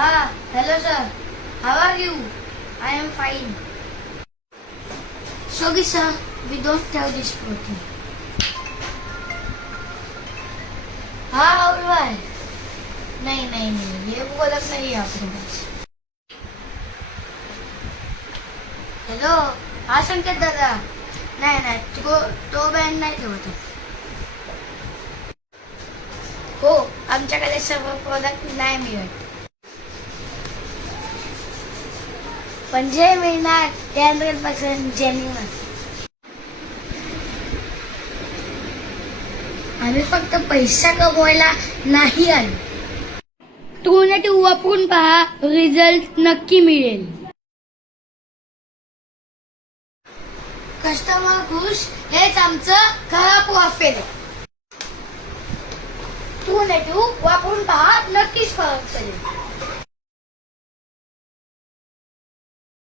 Hello sir. How are you? I am fine. Sorry sir, we don't have this protein. alright. नहीं ये बोलत नहीं है आपके पास. हॅलो, हा संकेत दादा. नाही तो बँड नाही ठेवत. हो, आमच्याकडे सर्व प्रोडक्ट नाही मिळत. पण जे मिळणार ते 100% जेन्युइन असते. आम्ही फक्त पैसा कमवायला नाही आलो. ट्रूनेटिव्ह वापरून पहा, रिझल्ट नक्की मिळेल. कस्टमर खुश हेच आमचं खरं प्रॉफिट. ट्रूनेटिव्ह वापरून पहा, नक्कीच फरक पडेल.